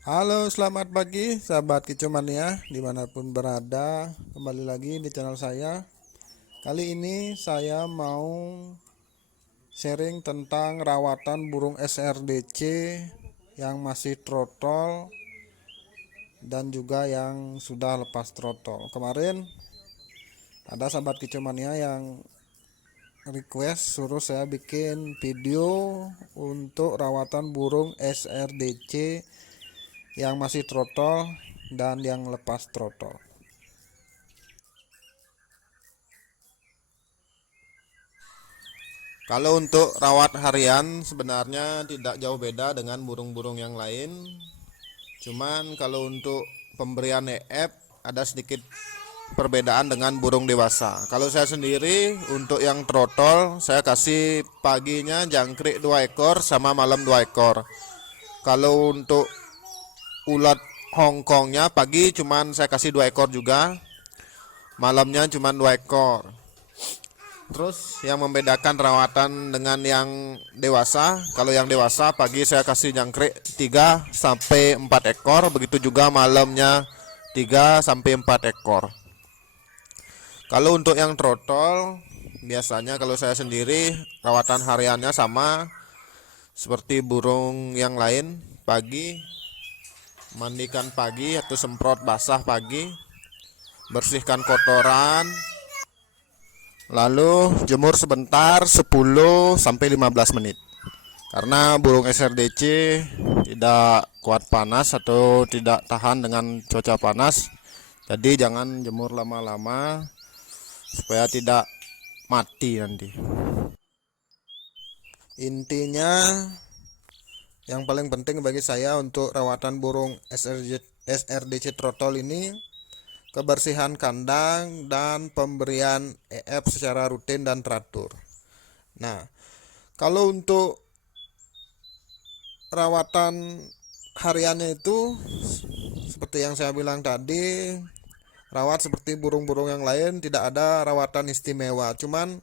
Halo, selamat pagi sahabat Kicomania dimanapun berada. Kembali lagi di channel saya. Kali ini saya mau sharing tentang rawatan burung SRDC yang masih trotol dan juga yang sudah lepas trotol. Kemarin ada sahabat Kicomania yang request suruh saya bikin video untuk rawatan burung SRDC yang masih trotol dan yang lepas trotol. Kalau untuk rawat harian sebenarnya tidak jauh beda dengan burung-burung yang lain. Cuman kalau untuk pemberian EF ada sedikit perbedaan dengan burung dewasa. Kalau saya sendiri untuk yang trotol saya kasih paginya jangkrik 2 ekor sama malam 2 ekor. Kalau untuk ulat Hongkongnya pagi cuman saya kasih 2 ekor juga, malamnya cuman 2 ekor. Terus yang membedakan rawatan dengan yang dewasa, kalau yang dewasa pagi saya kasih jangkrik 3 sampai 4 ekor, begitu juga malamnya 3 sampai 4 ekor. Kalau untuk yang trotol, biasanya kalau saya sendiri rawatan hariannya sama seperti burung yang lain, pagi mandikan pagi atau semprot basah pagi, bersihkan kotoran, lalu jemur sebentar 10 sampai 15 menit. Karena burung SRDC tidak kuat panas atau tidak tahan dengan cuaca panas. Jadi jangan jemur lama-lama supaya tidak mati nanti. Intinya yang paling penting bagi saya untuk rawatan burung SRDC trotol ini kebersihan kandang dan pemberian EF secara rutin dan teratur. Nah, kalau untuk rawatan hariannya itu seperti yang saya bilang tadi, rawat seperti burung-burung yang lain, tidak ada rawatan istimewa. Cuman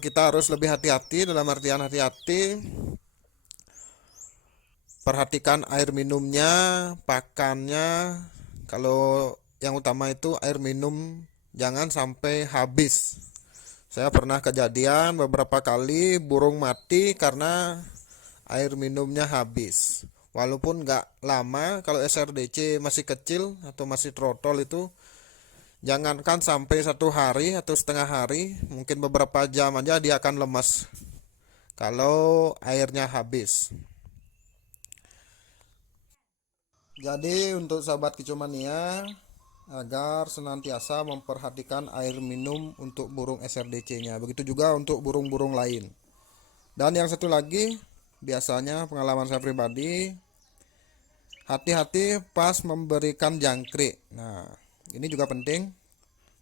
kita harus lebih hati-hati, dalam artian hati-hati, perhatikan air minumnya, pakannya. Kalau yang utama itu air minum jangan sampai habis. Saya pernah kejadian beberapa kali burung mati karena air minumnya habis. Walaupun nggak lama, kalau SRDC masih kecil atau masih trotol itu jangankan sampai 1 hari atau setengah hari, mungkin beberapa jam aja dia akan lemas kalau airnya habis. Jadi untuk sahabat kicomania, agar senantiasa memperhatikan air minum untuk burung SRDC-nya. Begitu juga untuk burung-burung lain. Dan yang satu lagi, biasanya pengalaman saya pribadi, hati-hati pas memberikan jangkrik. Nah, ini juga penting.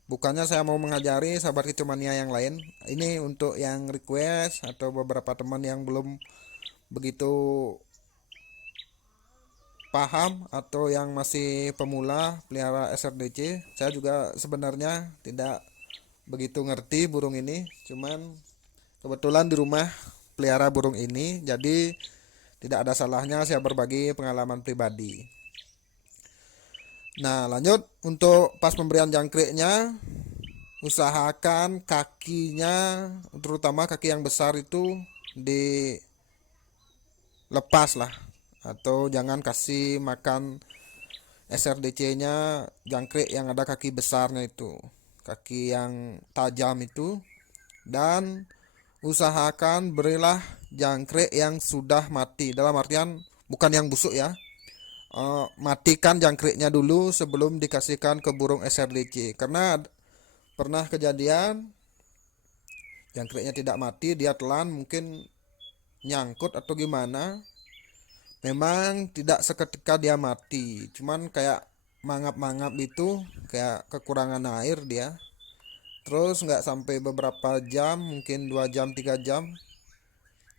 Bukannya saya mau mengajari sahabat kicomania yang lain. Ini untuk yang request atau beberapa teman yang belum begitu paham atau yang masih pemula pelihara SRDC. Saya juga sebenarnya tidak begitu ngerti burung ini, cuman kebetulan di rumah pelihara burung ini, jadi tidak ada salahnya saya berbagi pengalaman pribadi. Nah, lanjut untuk pas pemberian jangkriknya, usahakan kakinya, terutama kaki yang besar itu dilepas lah, atau jangan kasih makan SRDC-nya jangkrik yang ada kaki besarnya itu, kaki yang tajam itu. Dan usahakan berilah jangkrik yang sudah mati, dalam artian bukan yang busuk ya. Matikan jangkriknya dulu sebelum dikasihkan ke burung SRDC, karena pernah kejadian jangkriknya tidak mati, dia telan, mungkin nyangkut atau gimana. Memang tidak seketika dia mati, cuman kayak mangap-mangap itu, kayak kekurangan air dia. Terus nggak sampai beberapa jam, mungkin 2 jam 3 jam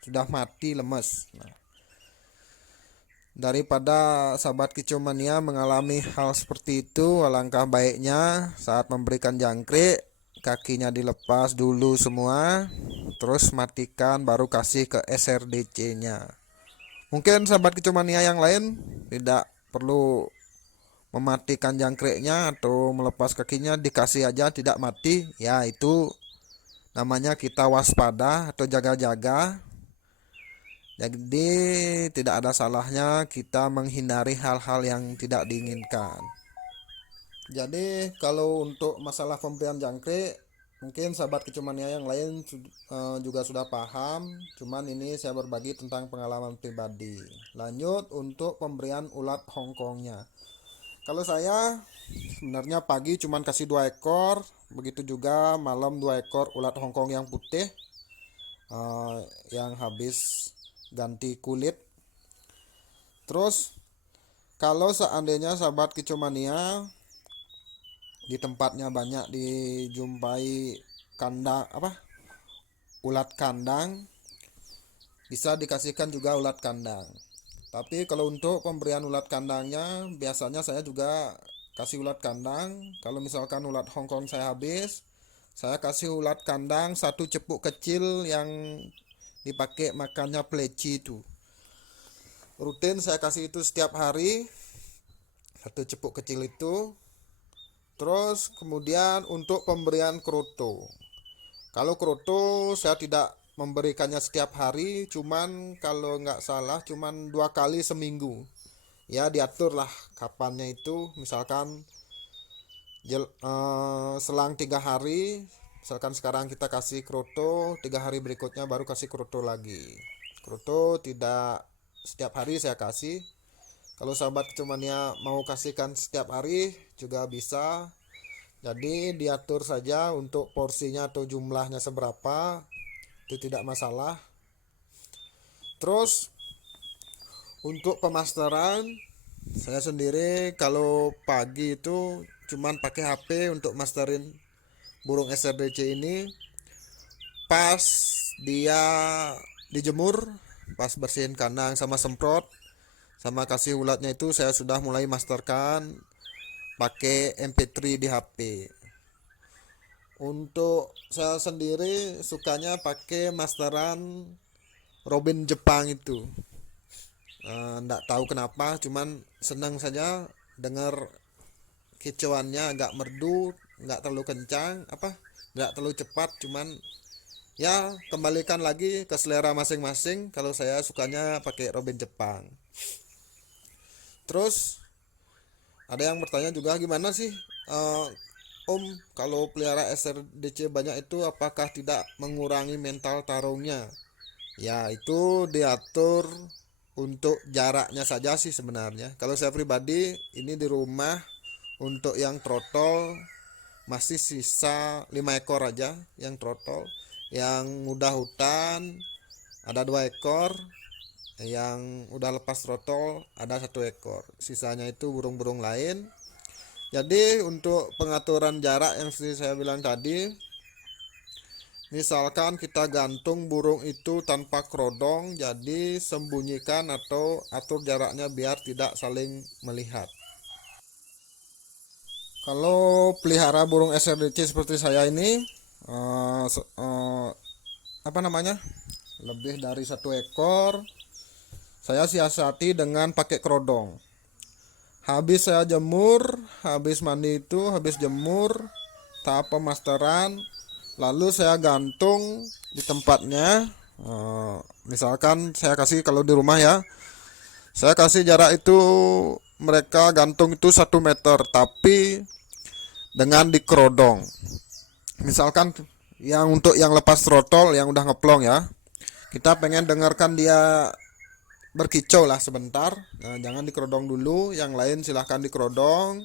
sudah mati lemes. Nah, daripada sahabat kicomania mengalami hal seperti itu, alangkah baiknya saat memberikan jangkrik kakinya dilepas dulu semua, terus matikan baru kasih ke SRDC-nya. Mungkin sahabat kecomania yang lain tidak perlu mematikan jangkriknya atau melepas kakinya, dikasih aja tidak mati, ya itu namanya kita waspada atau jaga-jaga. Jadi tidak ada salahnya kita menghindari hal-hal yang tidak diinginkan. Jadi kalau untuk masalah pemberian jangkrik, mungkin sahabat kecomania yang lain juga sudah paham. Cuman ini saya berbagi tentang pengalaman pribadi. Lanjut untuk pemberian ulat Hongkongnya. Kalau saya sebenarnya pagi cuman kasih 2 ekor, begitu juga malam 2 ekor ulat Hongkong yang putih, yang habis ganti kulit. Terus kalau seandainya sahabat kecomania di tempatnya banyak dijumpai kandang ulat kandang, bisa dikasihkan juga ulat kandang. Tapi kalau untuk pemberian ulat kandangnya biasanya saya juga kasih ulat kandang. Kalau misalkan ulat Hongkong saya habis, saya kasih ulat kandang satu cepuk kecil yang dipakai makannya pleci itu. Rutin saya kasih itu setiap hari, satu cepuk kecil itu. Terus kemudian untuk pemberian kroto, kalau kroto saya tidak memberikannya setiap hari, cuman kalau nggak salah cuman 2 kali seminggu. Ya diatur lah kapannya itu, misalkan selang 3 hari, misalkan sekarang kita kasih kroto, 3 hari berikutnya baru kasih kroto lagi. Kroto tidak setiap hari saya kasih. Kalau sahabat kecomania mau kasihkan setiap hari juga bisa. Jadi diatur saja untuk porsinya atau jumlahnya seberapa, itu tidak masalah. Terus untuk pemasteran, saya sendiri kalau pagi itu cuman pakai HP untuk masterin burung SRDC ini. Pas dia dijemur, pas bersihin kandang sama semprot sama kasih ulatnya itu, saya sudah mulai masterkan pakai MP3 di HP. Untuk saya sendiri sukanya pakai masteran Robin Jepang itu. Nggak tahu kenapa, cuman senang saja dengar kicauannya, agak merdu, nggak terlalu kencang, nggak terlalu cepat, cuman ya kembalikan lagi ke selera masing-masing. Kalau saya sukanya pakai Robin Jepang. Terus ada yang bertanya juga, gimana sih Om, kalau pelihara SRDC banyak itu apakah tidak mengurangi mental tarungnya? Ya itu diatur untuk jaraknya saja sih sebenarnya. Kalau saya pribadi ini di rumah untuk yang trotol masih sisa 5 ekor aja yang trotol. Yang udah hutan ada 2 ekor, yang udah lepas trotol ada 1 ekor. Sisanya itu burung-burung lain. Jadi untuk pengaturan jarak yang seperti saya bilang tadi, misalkan kita gantung burung itu tanpa kerodong, jadi sembunyikan atau atur jaraknya biar tidak saling melihat. Kalau pelihara burung SRDC seperti saya ini, eh, se- eh, lebih dari 1 ekor, saya siasati dengan pakai kerodong. Habis saya jemur, habis mandi itu, habis jemur, tahap pemasteran, lalu saya gantung di tempatnya. Misalkan saya kasih, kalau di rumah ya, saya kasih jarak itu mereka gantung itu 1 meter, tapi dengan dikerodong. Misalkan yang untuk yang lepas throttle yang udah ngeplong ya, kita pengen dengarkan dia berkicau lah sebentar. Nah, jangan dikerodong dulu, yang lain silahkan dikerodong.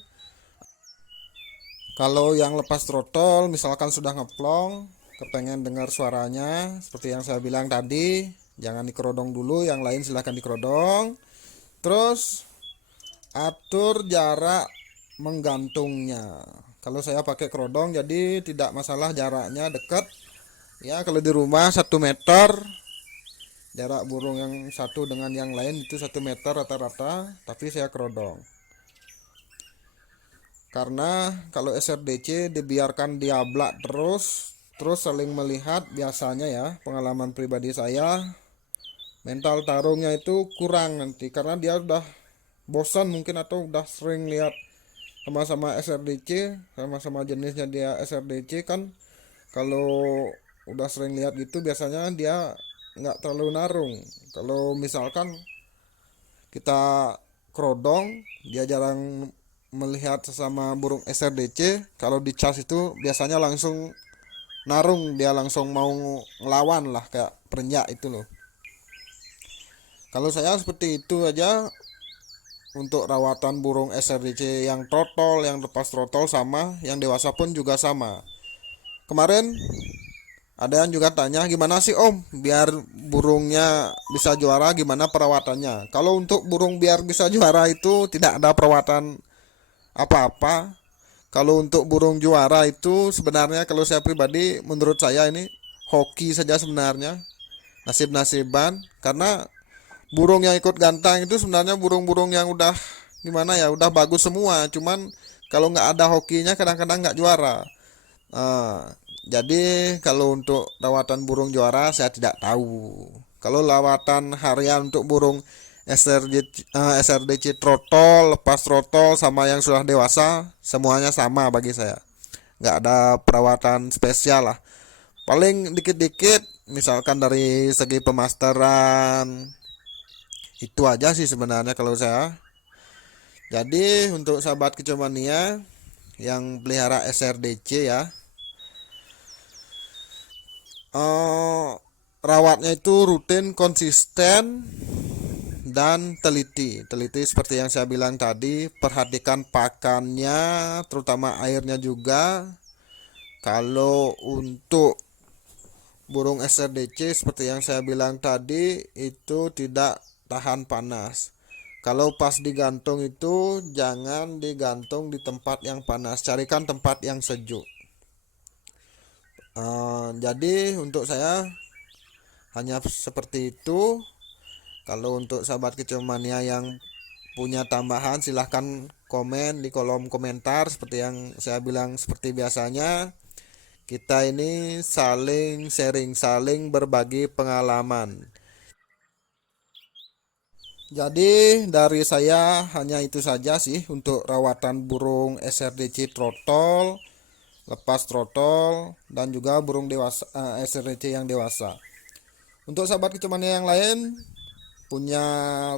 Kalau yang lepas throttle misalkan sudah ngeplong, kepengen dengar suaranya seperti yang saya bilang tadi, jangan dikerodong dulu, yang lain silahkan dikerodong. Terus atur jarak menggantungnya. Kalau saya pakai kerodong jadi tidak masalah jaraknya dekat. Ya kalau di rumah 1 meter, jarak burung yang satu dengan yang lain itu 1 meter rata-rata, tapi saya kerodong. Karena kalau SRDC dibiarkan diablak terus saling melihat, biasanya ya pengalaman pribadi saya mental tarungnya itu kurang nanti, karena dia udah bosan mungkin atau udah sering lihat sama-sama SRDC, sama-sama jenisnya dia SRDC kan. Kalau udah sering lihat gitu biasanya dia nggak terlalu narung. Kalau misalkan kita kerodong, dia jarang melihat sesama burung SRDC. Kalau dicas itu biasanya langsung narung, dia langsung mau ngelawan lah, kayak perenjak itu loh. Kalau saya seperti itu aja untuk rawatan burung SRDC yang trotol, yang lepas trotol sama yang dewasa pun juga sama. Kemarin ada yang juga tanya, gimana sih Om biar burungnya bisa juara, gimana perawatannya? Kalau untuk burung biar bisa juara itu tidak ada perawatan apa-apa. Kalau untuk burung juara itu sebenarnya kalau saya pribadi, menurut saya ini hoki saja sebenarnya, nasib-nasiban. Karena burung yang ikut gantang itu sebenarnya burung-burung yang udah gimana ya, udah bagus semua. Cuman kalau nggak ada hokinya kadang-kadang nggak juara. Nah, jadi kalau untuk rawatan burung juara saya tidak tahu. Kalau lawatan harian untuk burung SRDC trotol, lepas trotol sama yang sudah dewasa semuanya sama bagi saya. Nggak ada perawatan spesial lah. Paling dikit-dikit misalkan dari segi pemasteran, itu aja sih sebenarnya kalau saya. Jadi untuk sahabat kicomania yang pelihara SRDC ya, rawatnya itu rutin, konsisten, dan teliti. Teliti seperti yang saya bilang tadi, perhatikan pakannya, terutama airnya juga. Kalau untuk burung SRDC seperti yang saya bilang tadi, itu tidak tahan panas. Kalau pas digantung itu jangan digantung di tempat yang panas, carikan tempat yang sejuk. Jadi untuk saya hanya seperti itu. Kalau untuk sahabat kicomania yang punya tambahan silahkan komen di kolom komentar. Seperti yang saya bilang, seperti biasanya kita ini saling sharing, saling berbagi pengalaman. Jadi dari saya hanya itu saja sih untuk rawatan burung SRDC trotol, lepas trotol, dan juga burung dewasa, SRDC yang dewasa. Untuk sahabat kicomania yang lain punya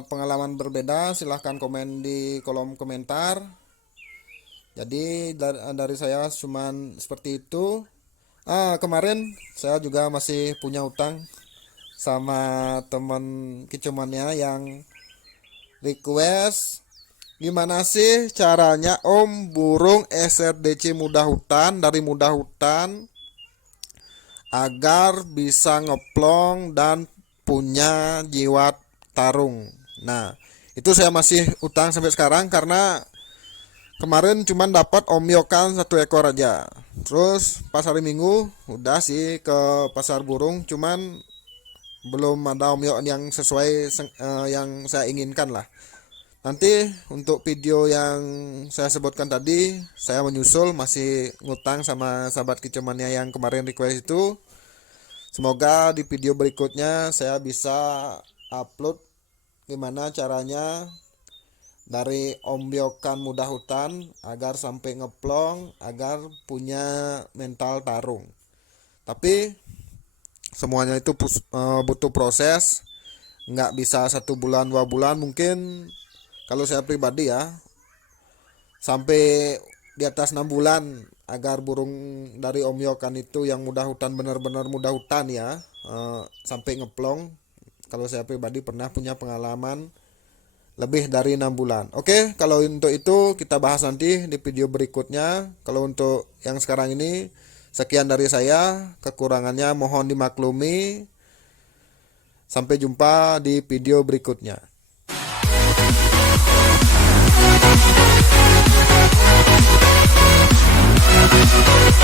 pengalaman berbeda, silahkan komen di kolom komentar. Jadi dari saya cuman seperti itu. Kemarin saya juga masih punya utang sama teman kicomania yang request, gimana sih caranya Om burung SRDC muda hutan dari muda hutan agar bisa ngeplong dan punya jiwa tarung. Nah, itu saya masih utang sampai sekarang karena kemarin cuman dapat omyokan 1 ekor aja. Terus pas hari Minggu udah sih ke pasar burung, cuman belum ada omyok yang sesuai yang saya inginkan lah. Nanti untuk video yang saya sebutkan tadi saya menyusul, masih ngutang sama sahabat kicomania yang kemarin request itu. Semoga di video berikutnya saya bisa upload gimana caranya dari ombyokan muda hutan agar sampai ngeplong, agar punya mental tarung. Tapi semuanya itu butuh proses, nggak bisa 1 bulan 2 bulan. Mungkin kalau saya pribadi ya sampai di atas 6 bulan agar burung dari omyokan itu yang muda hutan, benar-benar muda hutan ya, sampai ngeplong. Kalau saya pribadi pernah punya pengalaman lebih dari 6 bulan. Oke, kalau untuk itu kita bahas nanti di video berikutnya. Kalau untuk yang sekarang ini sekian dari saya, kekurangannya mohon dimaklumi. Sampai jumpa di video berikutnya.